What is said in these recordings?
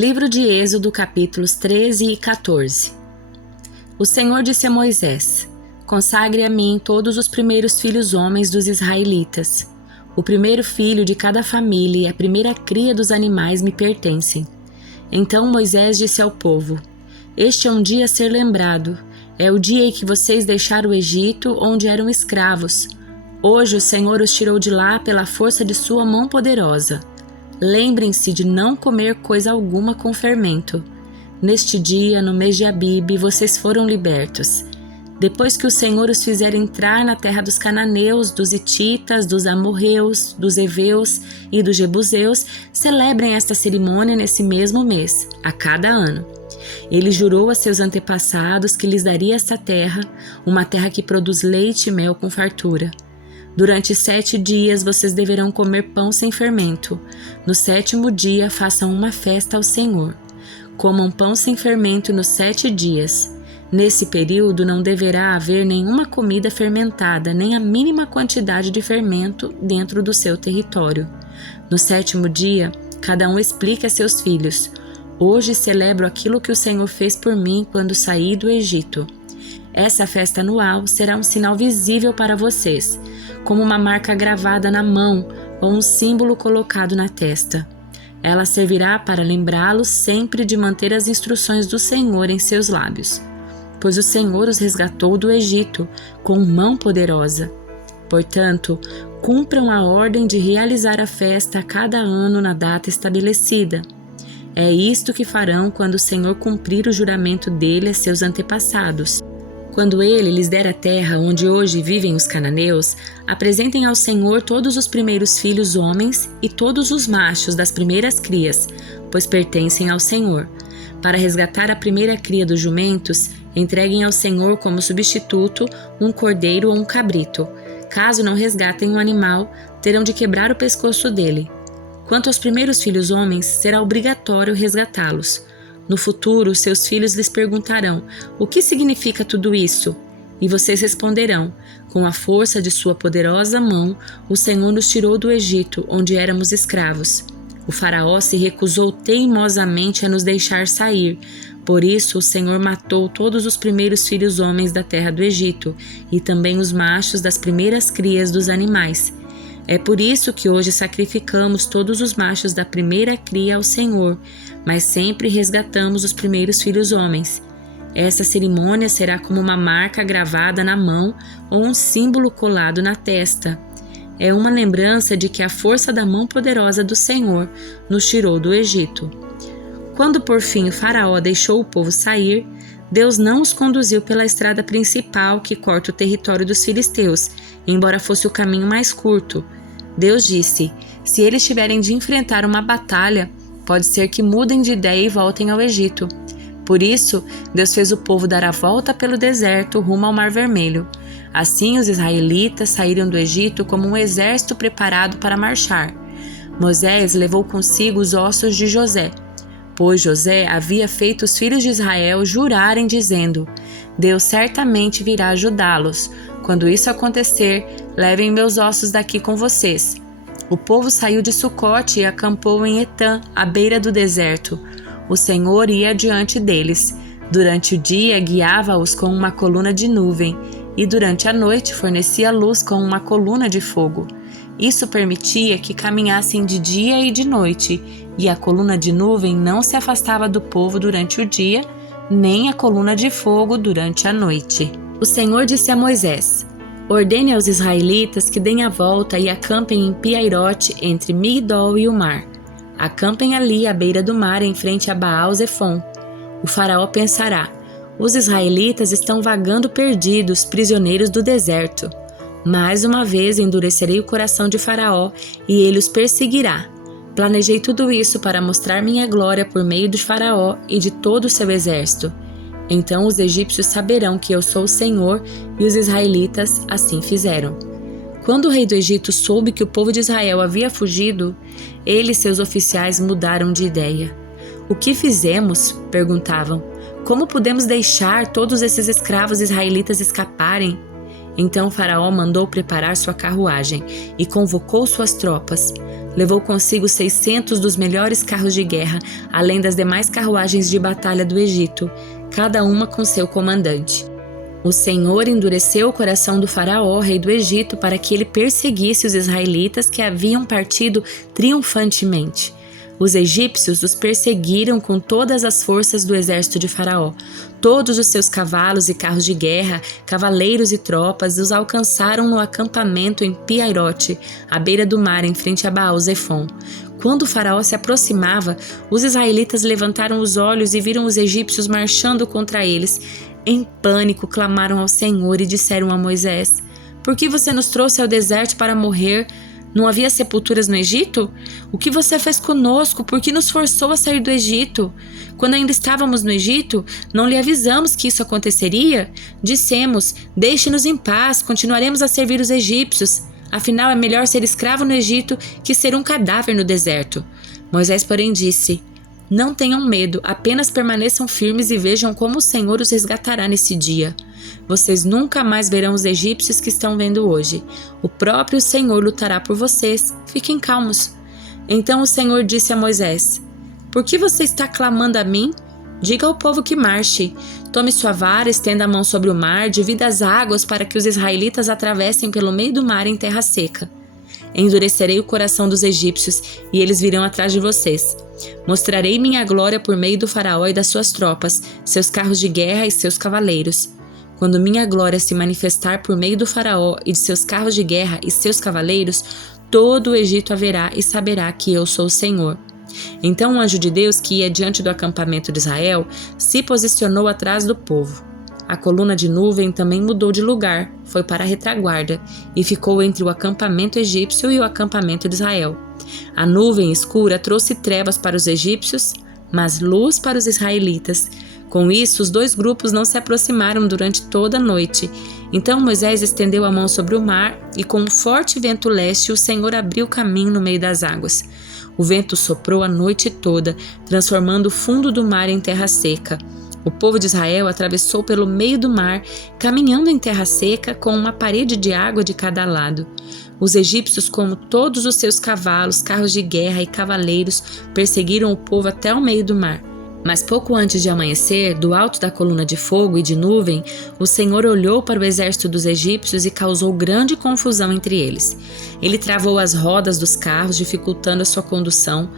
Livro de Êxodo, capítulos 13 e 14. O Senhor disse a Moisés: Consagre a mim todos os primeiros filhos homens dos israelitas. O primeiro filho de cada família e a primeira cria dos animais me pertencem. Então Moisés disse ao povo: Este é um dia a ser lembrado. É o dia em que vocês deixaram o Egito, onde eram escravos. Hoje o Senhor os tirou de lá pela força de sua mão poderosa. Lembrem-se de não comer coisa alguma com fermento. Neste dia, no mês de Abibe, vocês foram libertos. Depois que o Senhor os fizer entrar na terra dos cananeus, dos hititas, dos amorreus, dos heveus e dos jebuseus, celebrem esta cerimônia nesse mesmo mês, a cada ano. Ele jurou a seus antepassados que lhes daria esta terra, uma terra que produz leite e mel com fartura. Durante 7 dias vocês deverão comer pão sem fermento. No 7º dia façam uma festa ao Senhor. Comam pão sem fermento nos 7 dias. Nesse período não deverá haver nenhuma comida fermentada, nem a mínima quantidade de fermento dentro do seu território. No 7º dia, cada um explique a seus filhos: Hoje celebro aquilo que o Senhor fez por mim quando saí do Egito. Essa festa anual será um sinal visível para vocês, como uma marca gravada na mão ou um símbolo colocado na testa. Ela servirá para lembrá-los sempre de manter as instruções do Senhor em seus lábios, pois o Senhor os resgatou do Egito com mão poderosa. Portanto, cumpram a ordem de realizar a festa a cada ano na data estabelecida. É isto que farão quando o Senhor cumprir o juramento dele a seus antepassados. Quando ele lhes der a terra onde hoje vivem os cananeus, apresentem ao Senhor todos os primeiros filhos homens e todos os machos das primeiras crias, pois pertencem ao Senhor. Para resgatar a primeira cria dos jumentos, entreguem ao Senhor como substituto um cordeiro ou um cabrito. Caso não resgatem um animal, terão de quebrar o pescoço dele. Quanto aos primeiros filhos homens, será obrigatório resgatá-los. No futuro, seus filhos lhes perguntarão: O que significa tudo isso? E vocês responderão: Com a força de sua poderosa mão, o Senhor nos tirou do Egito, onde éramos escravos. O faraó se recusou teimosamente a nos deixar sair. Por isso, o Senhor matou todos os primeiros filhos homens da terra do Egito, e também os machos das primeiras crias dos animais. É por isso que hoje sacrificamos todos os machos da primeira cria ao Senhor, mas sempre resgatamos os primeiros filhos homens. Essa cerimônia será como uma marca gravada na mão ou um símbolo colado na testa. É uma lembrança de que a força da mão poderosa do Senhor nos tirou do Egito. Quando por fim o faraó deixou o povo sair, Deus não os conduziu pela estrada principal que corta o território dos filisteus, embora fosse o caminho mais curto. Deus disse: Se eles tiverem de enfrentar uma batalha, pode ser que mudem de ideia e voltem ao Egito. Por isso, Deus fez o povo dar a volta pelo deserto rumo ao Mar Vermelho. Assim, os israelitas saíram do Egito como um exército preparado para marchar. Moisés levou consigo os ossos de José, pois José havia feito os filhos de Israel jurarem dizendo: Deus certamente virá ajudá-los. Quando isso acontecer, levem meus ossos daqui com vocês. O povo saiu de Sucote e acampou em Etã, à beira do deserto. O Senhor ia diante deles. Durante o dia guiava-os com uma coluna de nuvem, e durante a noite fornecia luz com uma coluna de fogo. Isso permitia que caminhassem de dia e de noite, e a coluna de nuvem não se afastava do povo durante o dia, nem a coluna de fogo durante a noite. O Senhor disse a Moisés: Ordene aos israelitas que deem a volta e acampem em Piairote, entre Migdol e o mar. Acampem ali à beira do mar, em frente a Baal-Zefon. O faraó pensará: Os israelitas estão vagando perdidos, prisioneiros do deserto. Mais uma vez endurecerei o coração de Faraó e ele os perseguirá. Planejei tudo isso para mostrar minha glória por meio de Faraó e de todo o seu exército. Então os egípcios saberão que eu sou o Senhor, e os israelitas assim fizeram. Quando o rei do Egito soube que o povo de Israel havia fugido, ele e seus oficiais mudaram de ideia. O que fizemos? Perguntavam. Como podemos deixar todos esses escravos israelitas escaparem? Então Faraó mandou preparar sua carruagem e convocou suas tropas. Levou consigo 600 dos melhores carros de guerra, além das demais carruagens de batalha do Egito, cada uma com seu comandante. O Senhor endureceu o coração do Faraó, rei do Egito, para que ele perseguisse os israelitas que haviam partido triunfantemente. Os egípcios os perseguiram com todas as forças do exército de Faraó. Todos os seus cavalos e carros de guerra, cavaleiros e tropas os alcançaram no acampamento em Pi-Hahirote, à beira do mar, em frente a Baal-Zephon. Quando o Faraó se aproximava, os israelitas levantaram os olhos e viram os egípcios marchando contra eles. Em pânico, clamaram ao Senhor e disseram a Moisés: "Por que você nos trouxe ao deserto para morrer? Não havia sepulturas no Egito? O que você fez conosco? Por que nos forçou a sair do Egito? Quando ainda estávamos no Egito, não lhe avisamos que isso aconteceria? Dissemos: deixe-nos em paz, continuaremos a servir os egípcios. Afinal, é melhor ser escravo no Egito que ser um cadáver no deserto." Moisés, porém, disse: "Não tenham medo, apenas permaneçam firmes e vejam como o Senhor os resgatará nesse dia. Vocês nunca mais verão os egípcios que estão vendo hoje. O próprio Senhor lutará por vocês. Fiquem calmos." Então o Senhor disse a Moisés: "Por que você está clamando a mim? Diga ao povo que marche. Tome sua vara, estenda a mão sobre o mar, divida as águas para que os israelitas atravessem pelo meio do mar em terra seca. Endurecerei o coração dos egípcios e eles virão atrás de vocês. Mostrarei minha glória por meio do Faraó e das suas tropas, seus carros de guerra e seus cavaleiros. Quando minha glória se manifestar por meio do Faraó e de seus carros de guerra e seus cavaleiros, todo o Egito a verá e saberá que eu sou o Senhor." Então o anjo de Deus, que ia diante do acampamento de Israel, se posicionou atrás do povo. A coluna de nuvem também mudou de lugar, foi para a retaguarda e ficou entre o acampamento egípcio e o acampamento de Israel. A nuvem escura trouxe trevas para os egípcios, mas luz para os israelitas. Com isso, os dois grupos não se aproximaram durante toda a noite. Então Moisés estendeu a mão sobre o mar e, com um forte vento leste, o Senhor abriu caminho no meio das águas. O vento soprou a noite toda, transformando o fundo do mar em terra seca. O povo de Israel atravessou pelo meio do mar, caminhando em terra seca, com uma parede de água de cada lado. Os egípcios, como todos os seus cavalos, carros de guerra e cavaleiros, perseguiram o povo até o meio do mar. Mas pouco antes de amanhecer, do alto da coluna de fogo e de nuvem, o Senhor olhou para o exército dos egípcios e causou grande confusão entre eles. Ele travou as rodas dos carros, dificultando a sua condução.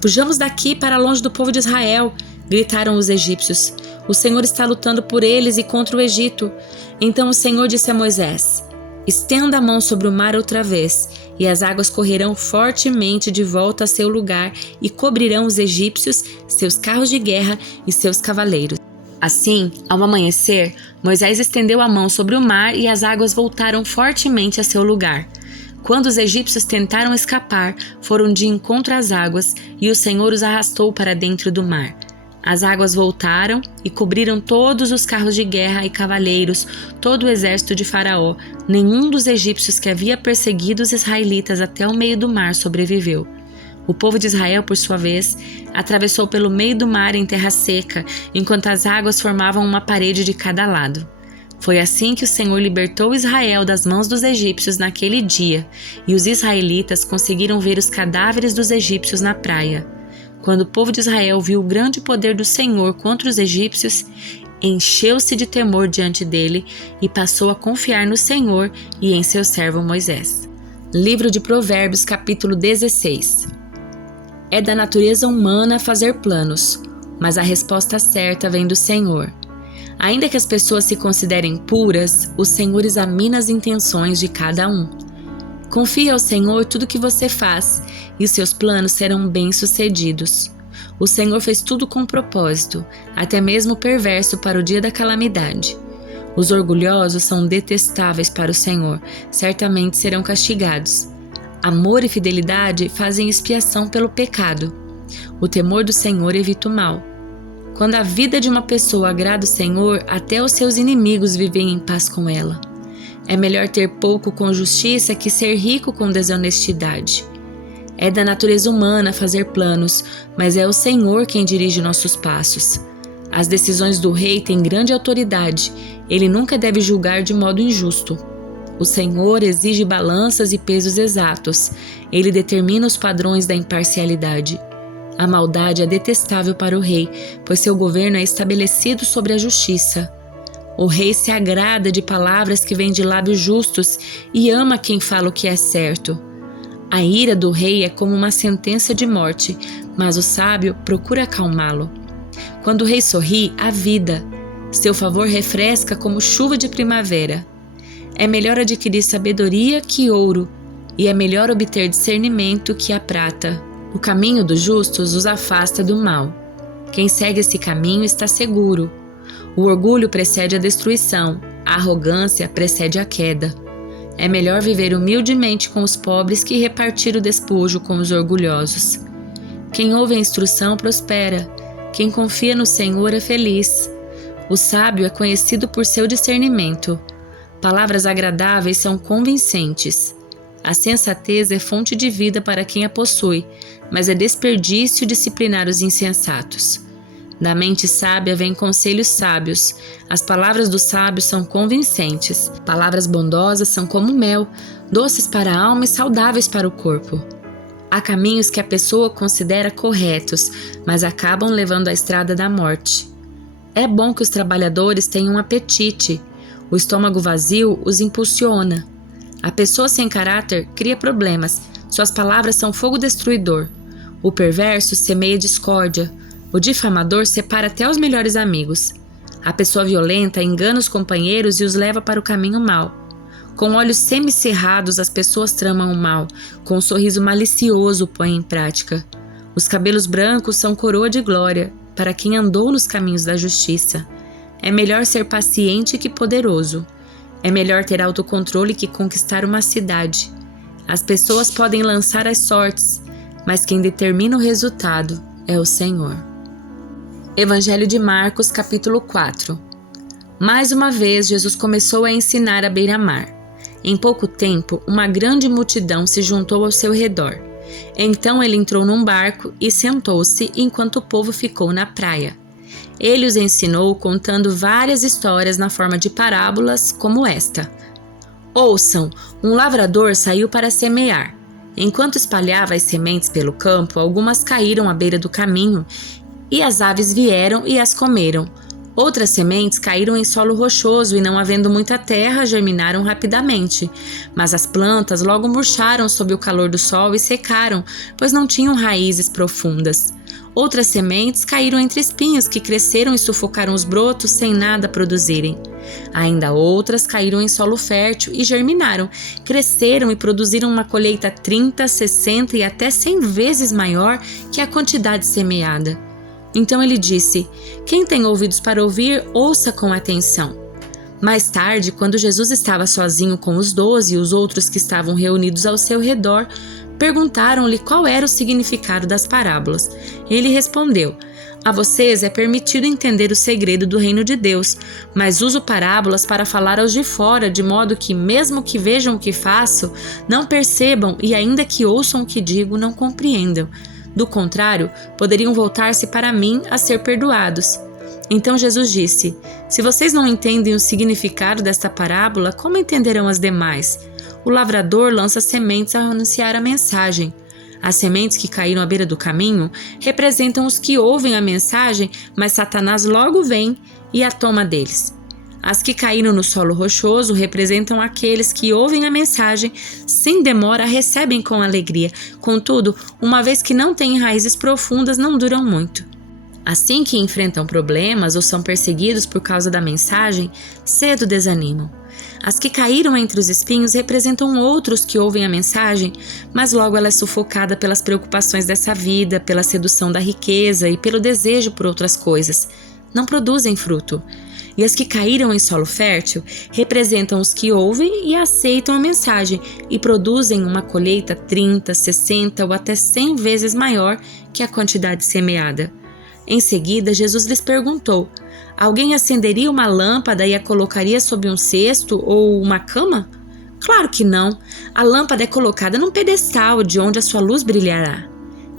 "Fujamos daqui para longe do povo de Israel!" gritaram os egípcios. "O Senhor está lutando por eles e contra o Egito." Então o Senhor disse a Moisés: "Estenda a mão sobre o mar outra vez, e as águas correrão fortemente de volta a seu lugar e cobrirão os egípcios, seus carros de guerra e seus cavaleiros." Assim, ao amanhecer, Moisés estendeu a mão sobre o mar e as águas voltaram fortemente a seu lugar. Quando os egípcios tentaram escapar, foram de encontro às águas e o Senhor os arrastou para dentro do mar. As águas voltaram e cobriram todos os carros de guerra e cavaleiros, todo o exército de Faraó. Nenhum dos egípcios que havia perseguido os israelitas até o meio do mar sobreviveu. O povo de Israel, por sua vez, atravessou pelo meio do mar em terra seca, enquanto as águas formavam uma parede de cada lado. Foi assim que o Senhor libertou Israel das mãos dos egípcios naquele dia, e os israelitas conseguiram ver os cadáveres dos egípcios na praia. Quando o povo de Israel viu o grande poder do Senhor contra os egípcios, encheu-se de temor diante dele e passou a confiar no Senhor e em seu servo Moisés. Livro de Provérbios, capítulo 16. É da natureza humana fazer planos, mas a resposta certa vem do Senhor. Ainda que as pessoas se considerem puras, o Senhor examina as intenções de cada um. Confie ao Senhor tudo o que você faz, e os seus planos serão bem-sucedidos. O Senhor fez tudo com propósito, até mesmo o perverso para o dia da calamidade. Os orgulhosos são detestáveis para o Senhor, certamente serão castigados. Amor e fidelidade fazem expiação pelo pecado. O temor do Senhor evita o mal. Quando a vida de uma pessoa agrada o Senhor, até os seus inimigos vivem em paz com ela. É melhor ter pouco com justiça que ser rico com desonestidade. É da natureza humana fazer planos, mas é o Senhor quem dirige nossos passos. As decisões do rei têm grande autoridade, ele nunca deve julgar de modo injusto. O Senhor exige balanças e pesos exatos. Ele determina os padrões da imparcialidade. A maldade é detestável para o rei, pois seu governo é estabelecido sobre a justiça. O rei se agrada de palavras que vêm de lábios justos e ama quem fala o que é certo. A ira do rei é como uma sentença de morte, mas o sábio procura acalmá-lo. Quando o rei sorri, há vida. Seu favor refresca como chuva de primavera. É melhor adquirir sabedoria que ouro, e é melhor obter discernimento que a prata. O caminho dos justos os afasta do mal. Quem segue esse caminho está seguro. O orgulho precede a destruição, a arrogância precede a queda. É melhor viver humildemente com os pobres que repartir o despojo com os orgulhosos. Quem ouve a instrução prospera. Quem confia no Senhor é feliz. O sábio é conhecido por seu discernimento. Palavras agradáveis são convincentes. A sensatez é fonte de vida para quem a possui, mas é desperdício disciplinar os insensatos. Da mente sábia vêm conselhos sábios. As palavras dos sábios são convincentes. Palavras bondosas são como mel, doces para a alma e saudáveis para o corpo. Há caminhos que a pessoa considera corretos, mas acabam levando à estrada da morte. É bom que os trabalhadores tenham apetite. O estômago vazio os impulsiona. A pessoa sem caráter cria problemas. Suas palavras são fogo destruidor. O perverso semeia discórdia. O difamador separa até os melhores amigos. A pessoa violenta engana os companheiros e os leva para o caminho mau. Com olhos semicerrados, as pessoas tramam o mal. Com um sorriso malicioso, põem em prática. Os cabelos brancos são coroa de glória para quem andou nos caminhos da justiça. É melhor ser paciente que poderoso. É melhor ter autocontrole que conquistar uma cidade. As pessoas podem lançar as sortes, mas quem determina o resultado é o Senhor. Evangelho de Marcos, capítulo 4. Mais uma vez, Jesus começou a ensinar à beira-mar. Em pouco tempo, uma grande multidão se juntou ao seu redor. Então ele entrou num barco e sentou-se enquanto o povo ficou na praia. Ele os ensinou contando várias histórias na forma de parábolas como esta. Ouçam, um lavrador saiu para semear. Enquanto espalhava as sementes pelo campo, algumas caíram à beira do caminho e as aves vieram e as comeram. Outras sementes caíram em solo rochoso e, não havendo muita terra, germinaram rapidamente. Mas as plantas logo murcharam sob o calor do sol e secaram, pois não tinham raízes profundas. Outras sementes caíram entre espinhos que cresceram e sufocaram os brotos sem nada produzirem. Ainda outras caíram em solo fértil e germinaram, cresceram e produziram uma colheita 30, 60 e até 100 vezes maior que a quantidade semeada. Então ele disse: quem tem ouvidos para ouvir, ouça com atenção. Mais tarde, quando Jesus estava sozinho com os 12 e os outros que estavam reunidos ao seu redor, perguntaram-lhe qual era o significado das parábolas. Ele respondeu: a vocês é permitido entender o segredo do reino de Deus, mas uso parábolas para falar aos de fora, de modo que, mesmo que vejam o que faço, não percebam e, ainda que ouçam o que digo, não compreendam. Do contrário, poderiam voltar-se para mim a ser perdoados. Então Jesus disse: se vocês não entendem o significado desta parábola, como entenderão as demais? O lavrador lança sementes ao anunciar a mensagem. As sementes que caíram à beira do caminho representam os que ouvem a mensagem, mas Satanás logo vem e a toma deles. As que caíram no solo rochoso representam aqueles que ouvem a mensagem, sem demora recebem com alegria. Contudo, uma vez que não têm raízes profundas, não duram muito. Assim que enfrentam problemas ou são perseguidos por causa da mensagem, cedo desanimam. As que caíram entre os espinhos representam outros que ouvem a mensagem, mas logo ela é sufocada pelas preocupações dessa vida, pela sedução da riqueza e pelo desejo por outras coisas. Não produzem fruto. E as que caíram em solo fértil representam os que ouvem e aceitam a mensagem e produzem uma colheita 30, 60 ou até 100 vezes maior que a quantidade semeada. Em seguida, Jesus lhes perguntou: alguém acenderia uma lâmpada e a colocaria sob um cesto ou uma cama? Claro que não. A lâmpada é colocada num pedestal de onde a sua luz brilhará.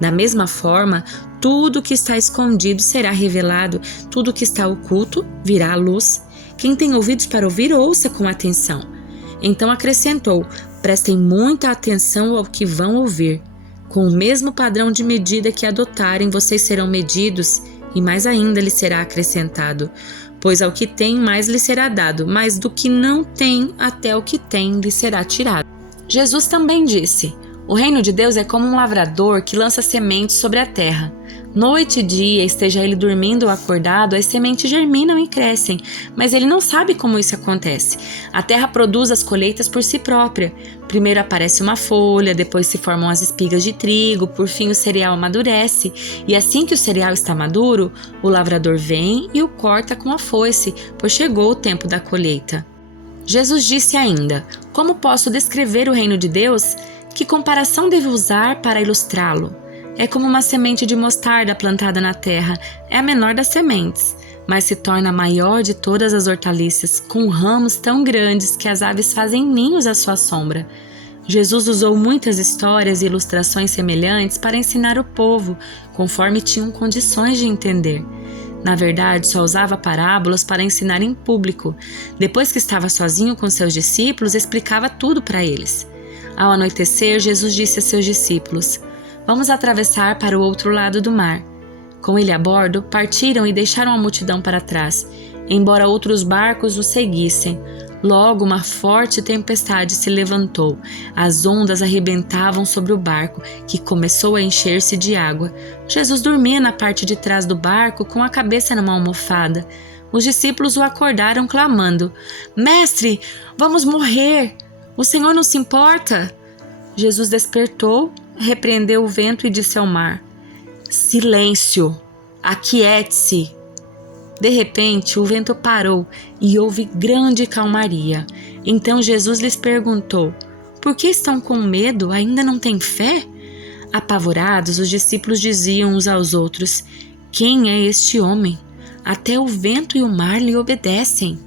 Da mesma forma, tudo que está escondido será revelado, tudo que está oculto virá à luz. Quem tem ouvidos para ouvir, ouça com atenção. Então acrescentou: prestem muita atenção ao que vão ouvir. Com o mesmo padrão de medida que adotarem, vocês serão medidos, e mais ainda lhes será acrescentado. Pois ao que tem, mais lhe será dado, mas do que não tem, até o que tem lhe será tirado. Jesus também disse: o reino de Deus é como um lavrador que lança sementes sobre a terra. Noite e dia, esteja ele dormindo ou acordado, as sementes germinam e crescem, mas ele não sabe como isso acontece. A terra produz as colheitas por si própria. Primeiro aparece uma folha, depois se formam as espigas de trigo, por fim o cereal amadurece, e assim que o cereal está maduro, o lavrador vem e o corta com a foice, pois chegou o tempo da colheita. Jesus disse ainda: como posso descrever o reino de Deus? Que comparação devo usar para ilustrá-lo? É como uma semente de mostarda plantada na terra. É a menor das sementes, mas se torna a maior de todas as hortaliças, com ramos tão grandes que as aves fazem ninhos à sua sombra. Jesus usou muitas histórias e ilustrações semelhantes para ensinar o povo, conforme tinham condições de entender. Na verdade, só usava parábolas para ensinar em público. Depois que estava sozinho com seus discípulos, explicava tudo para eles. Ao anoitecer, Jesus disse a seus discípulos: vamos atravessar para o outro lado do mar. Com ele a bordo, partiram e deixaram a multidão para trás, embora outros barcos os seguissem. Logo, uma forte tempestade se levantou. As ondas arrebentavam sobre o barco, que começou a encher-se de água. Jesus dormia na parte de trás do barco, com a cabeça numa almofada. Os discípulos o acordaram, clamando: Mestre, vamos morrer! O Senhor não se importa? Jesus despertou, repreendeu o vento e disse ao mar: silêncio, aquiete-se. De repente, o vento parou e houve grande calmaria. Então Jesus lhes perguntou: por que estão com medo? Ainda não têm fé? Apavorados, os discípulos diziam uns aos outros: quem é este homem? Até o vento e o mar lhe obedecem.